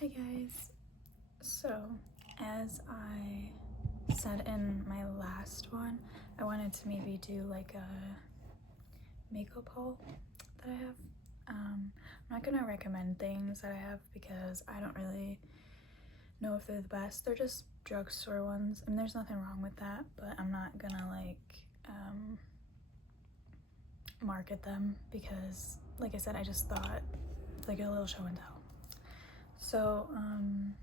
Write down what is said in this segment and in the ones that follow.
Hi guys. So, as I said in my last one, I wanted to maybe do like a makeup haul that I have. I'm not gonna recommend things that I have because I don't really know if they're the best. They're just drugstore ones, and there's nothing wrong with that, but I'm not gonna like market them because, like I said, I just thought like a little show and tell. So I'm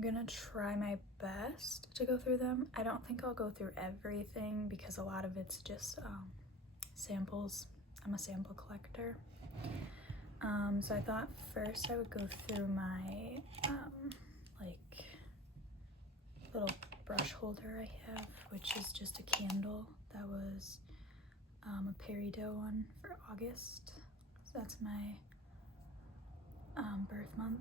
gonna try my best to go through them. I don't think I'll go through everything because a lot of it's just samples. I'm a sample collector. So I thought first I would go through my like little brush holder I have, which is just a candle. That was a peridot one for August. So that's my birth month.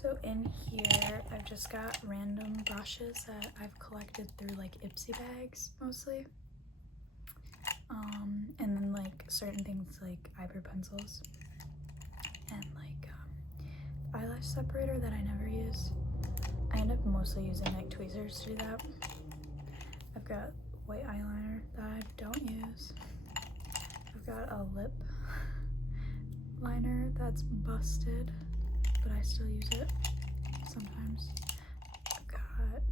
So in here, I've just got random brushes that I've collected through like Ipsy bags mostly. And then like certain things like eyebrow pencils and like eyelash separator that I never use. I end up mostly using like tweezers to do that. I've got white eyeliner that I don't use. I've got a lip liner that's busted, but I still use it sometimes. I've got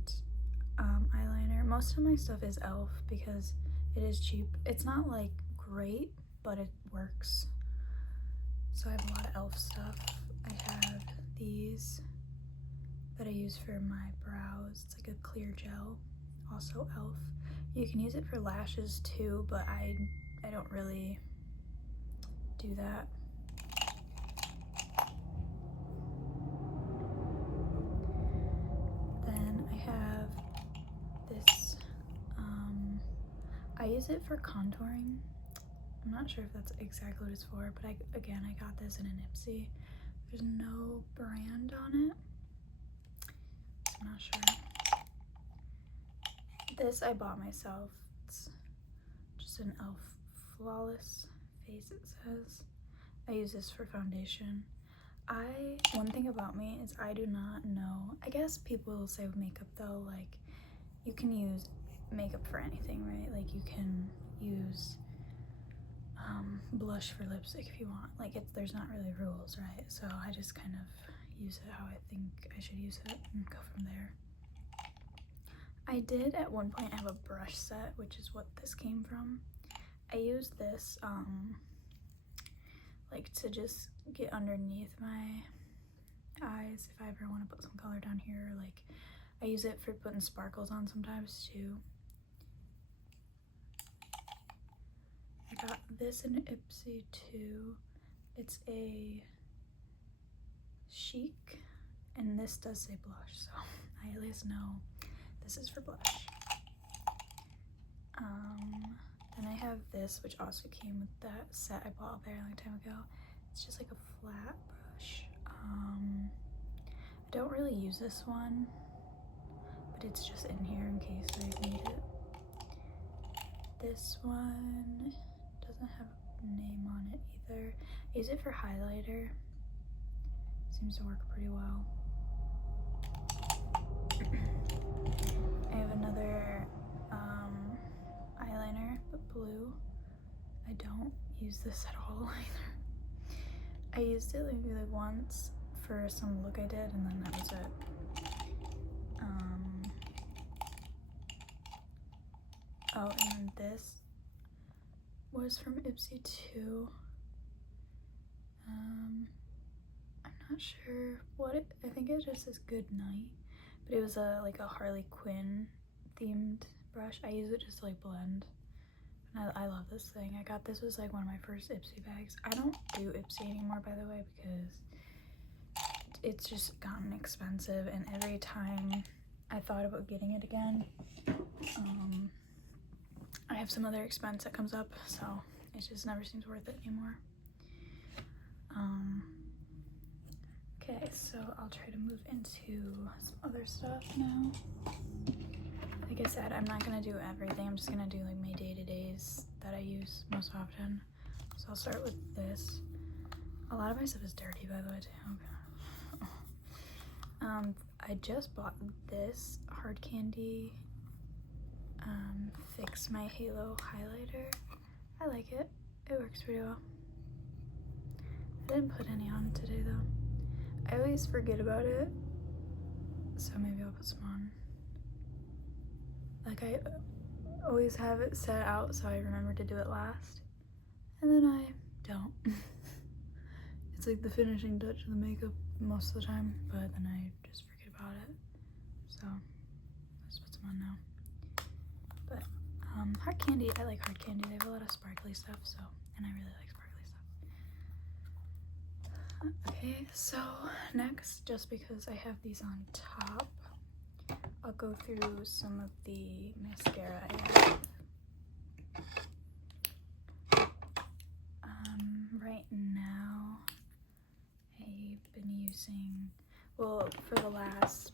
eyeliner. Most of my stuff is e.l.f. because it is cheap. It's not like great, but it works. So I have a lot of e.l.f. stuff. I have these that I use for my brows. It's like a clear gel, also e.l.f. You can use it for lashes too, but I don't really do that. Then I have this, I use it for contouring. I'm not sure if that's exactly what it's for, but I got this in an Ipsy. There's no brand on it, so I'm not sure. This I bought myself. It's just an e.l.f. Flawless Face, it says. I use this for foundation. One thing about me is I do not know. I guess people will say with makeup though, like you can use makeup for anything, right? Like you can use blush for lipstick if you want. Like there's not really rules, right? So I just kind of use it how I think I should use it and go from there. I did at one point have a brush set, which is what this came from. I use this like to just get underneath my eyes if I ever want to put some color down here. Like I use it for putting sparkles on sometimes too. I got this in Ipsy too. It's a chic, and this does say blush, so I at least know this is for blush. Then I have this, which also came with that set I bought a very long time ago. It's just like a flat brush. I don't really use this one, but it's just in here in case I need it. This one doesn't have a name on it either. I use it for highlighter. Seems to work pretty well. I have another eyeliner, but blue. I don't use this at all either. I used it maybe like once for some look I did, and then that was it. Oh, and then this was from Ipsy too. I'm not sure what it, I think it just says good night, but it was like a Harley Quinn themed brush. I use it just to like blend, and I love this thing. I got this, was like one of my first Ipsy bags. I don't do Ipsy anymore, by the way, because it's just gotten expensive, and every time I thought about getting it again, I have some other expense that comes up, so it just never seems worth it anymore. Okay, so I'll try to move into some other stuff now. Like I said, I'm not gonna do everything. I'm just gonna do like my day-to-days that I use most often. So I'll start with this. A lot of my stuff is dirty, by the way, too. Okay. I just bought this hard candy Fix My Halo highlighter. I like it. It works pretty well. I didn't put any on today though. I always forget about it, so maybe I'll put some on. Like I always have it set out so I remember to do it last, and then I don't. It's like the finishing touch of the makeup most of the time, but then I just forget about it. So let's put some on now. But hard candy, I like hard candy. They have a lot of sparkly stuff, so, and I really like sparkly stuff. Okay, so next, just because I have these on top, I'll go through some of the mascara I have. Right now, I've been using, well, for the last,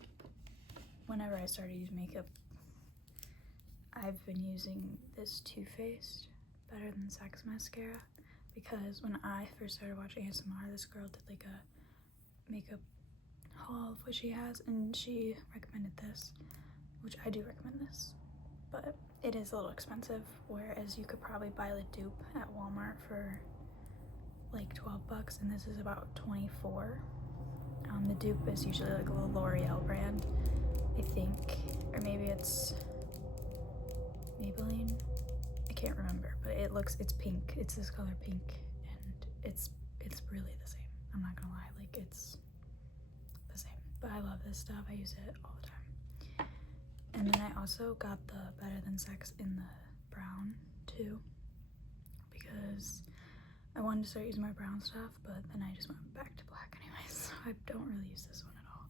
whenever I started using makeup, I've been using this Too Faced Better Than Sex mascara, because when I first started watching ASMR, this girl did like a makeup haul of what she has, and she recommended this, which I do recommend this, but it is a little expensive, whereas you could probably buy the dupe at Walmart for like 12 bucks, and this is about 24. The dupe is usually like a little L'Oreal brand, I think, or maybe it's Maybelline. I can't remember, but it's pink. It's this color pink, and it's really the same. I'm not gonna lie, like it's the same. But I love this stuff. I use it all the time. And then I also got the Better Than Sex in the brown too, because I wanted to start using my brown stuff, but then I just went back to black anyways, so I don't really use this one at all.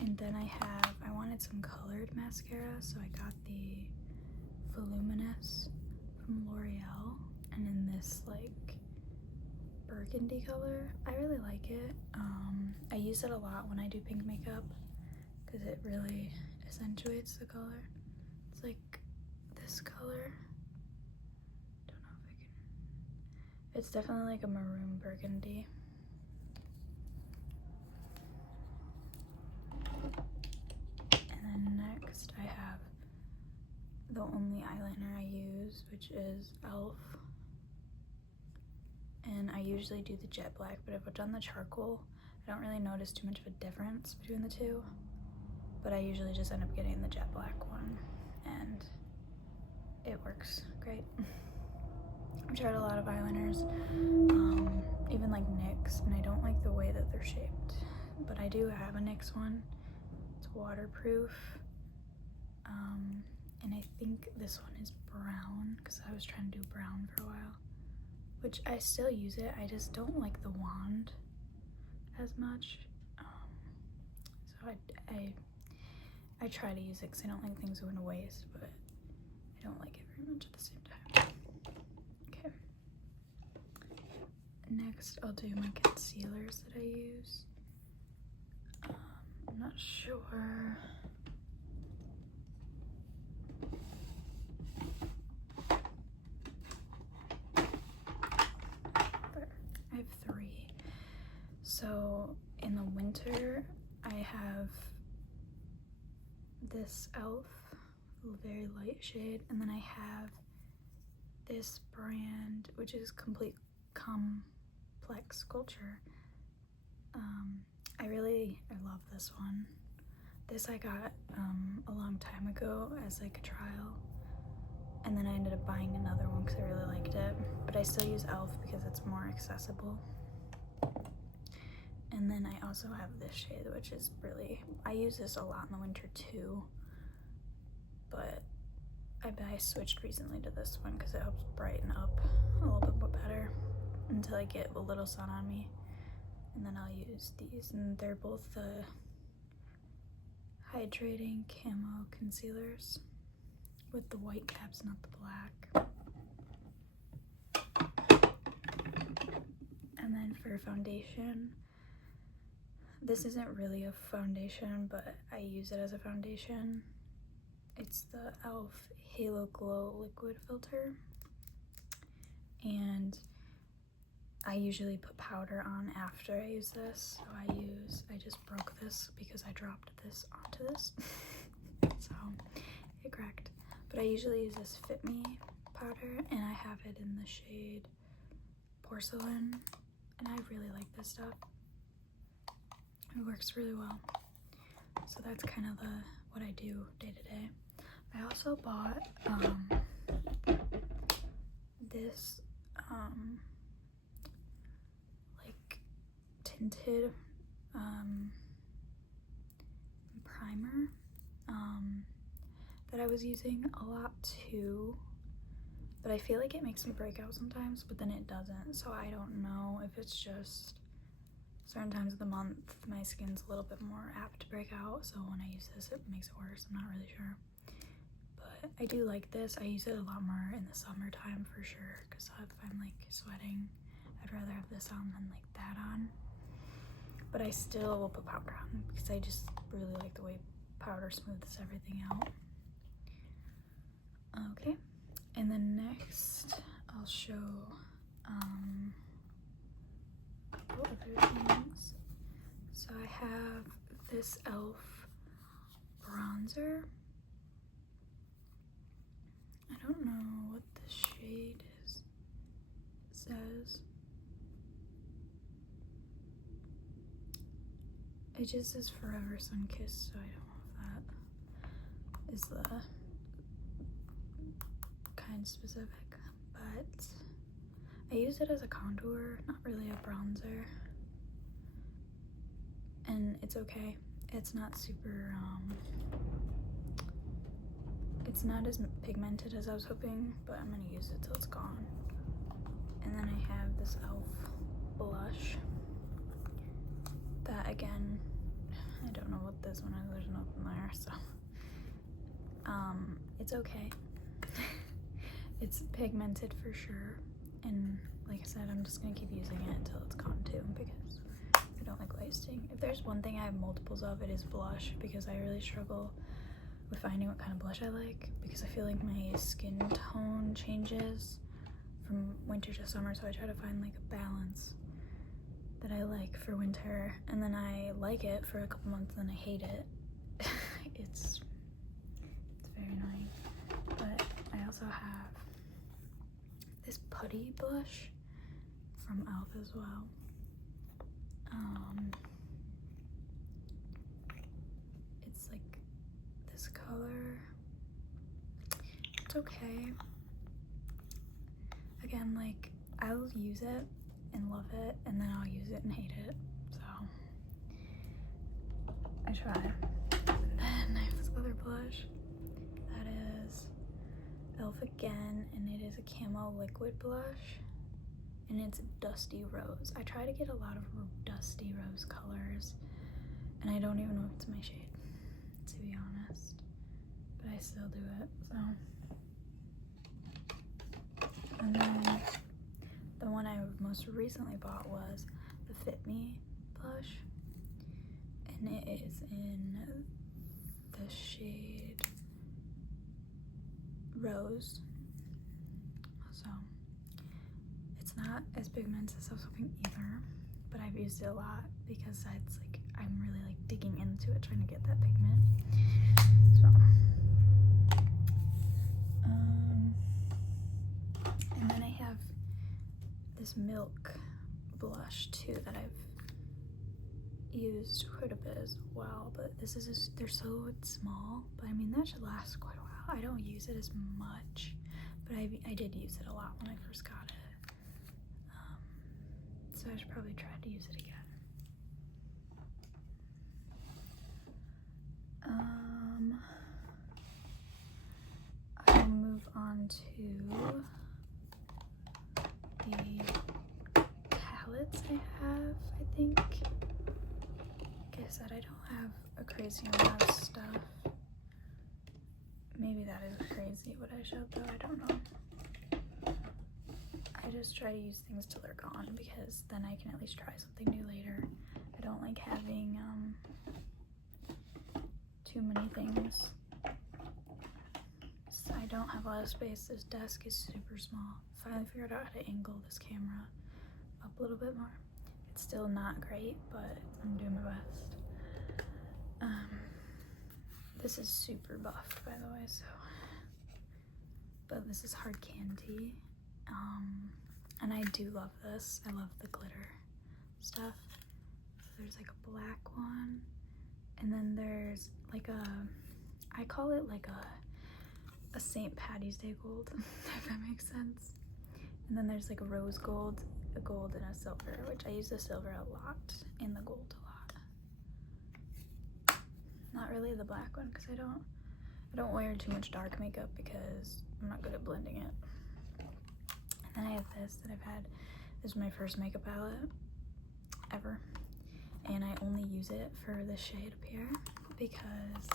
And then I wanted some colored mascara, so I got the Voluminous from L'Oreal, and in this like burgundy color. I really like it. I use it a lot when I do pink makeup because it really accentuates the color. It's like this color. Don't know if I can. It's definitely like a maroon burgundy. And then next I have the only eyeliner I use, which is e.l.f. And I usually do the jet black, but if I've done the charcoal, I don't really notice too much of a difference between the two. But I usually just end up getting the jet black one, and it works great. I've tried a lot of eyeliners, even like NYX, and I don't like the way that they're shaped. But I do have a NYX one. It's waterproof. And I think this one is brown, because I was trying to do brown for a while. Which I still use it, I just don't like the wand as much. So I try to use it because I don't like things going to waste, but I don't like it very much at the same time. Okay. Next, I'll do my concealers that I use. I'm not sure. I have 3. So in the winter, I have this e.l.f. very light shade, and then I have this brand, which is Complete Complex Culture. I love this one. This I got a long time ago as like a trial, and then I ended up buying another one because I really liked it. But I still use e.l.f. because it's more accessible. And then I also have this shade, which is really, I use this a lot in the winter too, but I switched recently to this one because it helps brighten up a little bit better until I get a little sun on me. And then I'll use these, and they're both the hydrating camo concealers with the white caps, not the black. And then for foundation, this isn't really a foundation, but I use it as a foundation. It's the e.l.f. Halo Glow Liquid Filter. And I usually put powder on after I use this. So I just broke this because I dropped this onto this. So it cracked. But I usually use this Fit Me powder, and I have it in the shade Porcelain, and I really like this stuff. It works really well. So that's kind of what I do day to day. I also bought this like tinted primer that I was using a lot too, but I feel like it makes me break out sometimes, but then it doesn't. So I don't know if it's just certain times of the month my skin's a little bit more apt to break out, so when I use this it makes it worse. I'm not really sure, but I do like this. I use it a lot more in the summertime for sure, because if I'm like sweating, I'd rather have this on than like that on. But I still will put powder on because I just really like the way powder smooths everything out. Okay, and then next I'll show a couple other things. So I have this e.l.f. bronzer. I don't know what the shade is. It says it just says Forever Sun Kissed, so I don't know if that is the kind specific, but I use it as a contour, not really a bronzer, and it's okay. It's not super it's not as pigmented as I was hoping, but I'm gonna use it till it's gone. And then I have this e.l.f. blush that, again, I don't know what this one is. There's nothing there, so it's okay. It's pigmented for sure, and like I said, I'm just gonna keep using it until it's gone too, because I don't like wasting. If there's one thing I have multiples of, it is blush, because I really struggle with finding what kind of blush I like, because I feel like my skin tone changes from winter to summer, so I try to find like a balance that I like for winter, and then I like it for a couple months, then I hate it. It's very annoying. But I also have this putty blush from e.l.f. as well. It's like this color. It's okay. Again, like, I'll use it and love it, and then I'll use it and hate it, so I try. And then I have this other blush that is e.l.f. again, and it is a camo liquid blush, and it's Dusty Rose. I try to get a lot of Dusty Rose colors, and I don't even know if it's my shade, to be honest, but I still do it, so. And then the one I most recently bought was the Fit Me blush, and it is in the shade Rose. So it's not as pigmented as I was hoping either, but I've used it a lot because it's like I'm really like digging into it, trying to get that pigment. So and then I have this Milk blush too that I've used quite a bit as well, but this is just, they're so small, but I mean that should last quite a while. I don't use it as much, but I did use it a lot when I first got it, so I should probably try to use it again. I'll move on to the palettes I have, I think. Like I said, I don't have a crazy amount of stuff. Maybe that is crazy what I showed though, I don't know. I just try to use things till they're gone, because then I can at least try something new later. I don't like having too many things. I don't have a lot of space. This desk is super small. Finally figured out how to angle this camera up a little bit more. It's still not great, but I'm doing my best. This is super buff, by the way, so. But this is hard candy. And I do love this. I love the glitter stuff. So there's like a black one, and then there's like I call it like a St. Patty's Day gold, if that makes sense. And then there's like a rose gold, a gold, and a silver, which I use the silver a lot and the gold a lot. Not really the black one, because I don't wear too much dark makeup because I'm not good at blending it. And then I have this that I've had. This is my first makeup palette ever, and I only use it for this shade up here because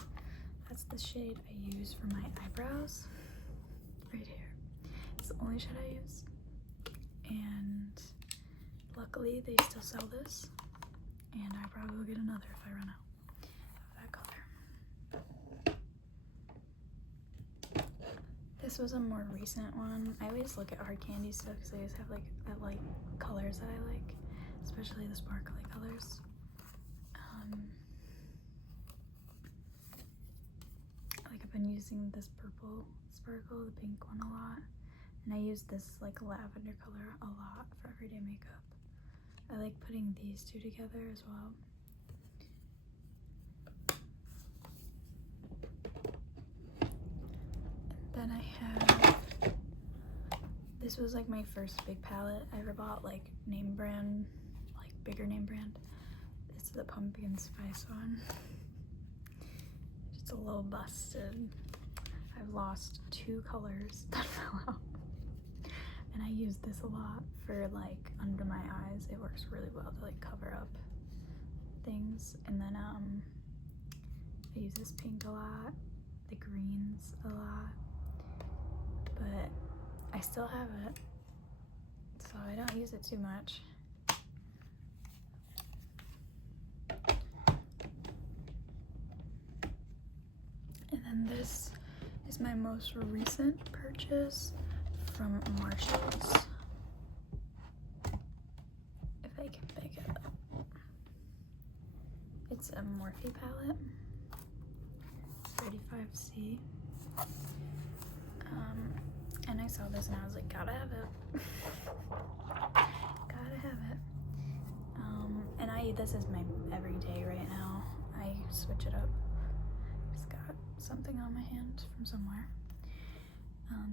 that's the shade I use for my eyebrows. Right here. It's the only shade I use, and luckily they still sell this, and I probably will get another if I run out of that color. This was a more recent one. I always look at hard candy stuff because I always have like colors that I like, especially the sparkly colors. Like I've been using this purple sparkle, the pink one, a lot, and I use this like lavender color a lot for everyday makeup. I like putting these two together as well. Then I have, this was like my first big palette I ever bought, like name brand, like bigger name brand. It's the pumpkin spice one. It's a little busted. I've lost 2 colors that fell out. And I use this a lot for like under my eyes. It works really well to like cover up things. And then I use this pink a lot, the greens a lot. But I still have it, so I don't use it too much. And then this is my most recent purchase from Marshall's. If I can pick it up. It's a Morphe palette, 35C. And I saw this and I was like, gotta have it. Gotta have it. And this is my everyday right now. I switch it up. Just got something on my hand from somewhere.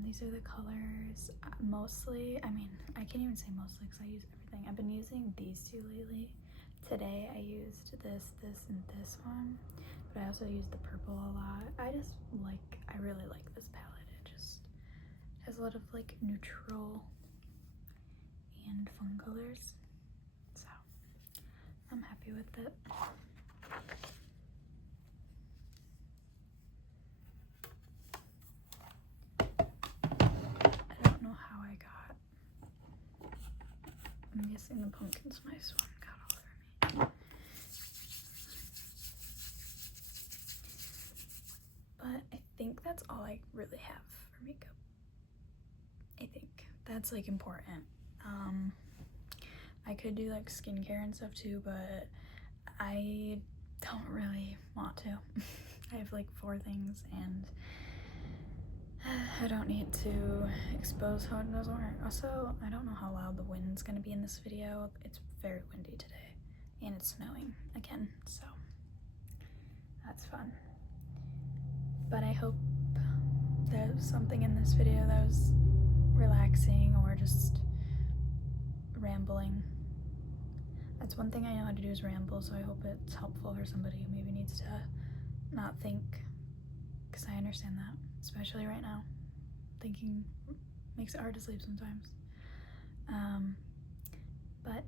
These are the colors. Mostly, I mean, I can't even say mostly because I use everything. I've been using these 2 lately. Today I used this, and this one. But I also use the purple a lot. I really like this palette. It just has a lot of like neutral and fun colors. So I'm happy with it. I don't know how I got, I'm guessing the pumpkin spice one got all over me. But I think that's all I really have for makeup. I think that's like important. I could do like skincare and stuff too, but I don't really want to. I have like 4 things and I don't need to expose how it doesn't work. Also, I don't know how loud the wind's gonna be in this video. It's very windy today and it's snowing again, so that's fun. But I hope there was something in this video that was relaxing or just rambling. That's one thing I know how to do, is ramble, so I hope it's helpful for somebody who maybe needs to not think, because I understand that, especially right now. Thinking makes it hard to sleep sometimes. But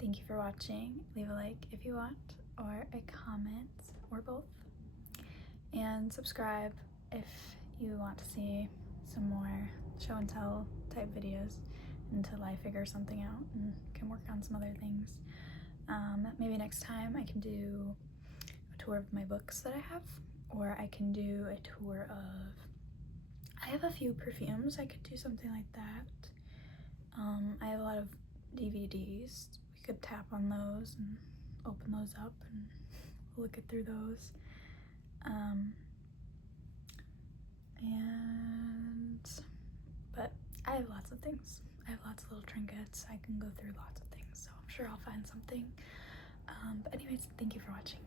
thank you for watching. Leave a like if you want, or a comment, or both. And subscribe if you want to see some more show and tell type videos until I figure something out and can work on some other things. Maybe next time I can do a tour of my books that I have, or I can do a tour of, I have a few perfumes. I could do something like that. I have a lot of DVDs. We could tap on those and open those up and look it through those. But I have lots of things. I have lots of little trinkets. I can go through lots of things, so I'm sure I'll find something. But anyways, thank you for watching.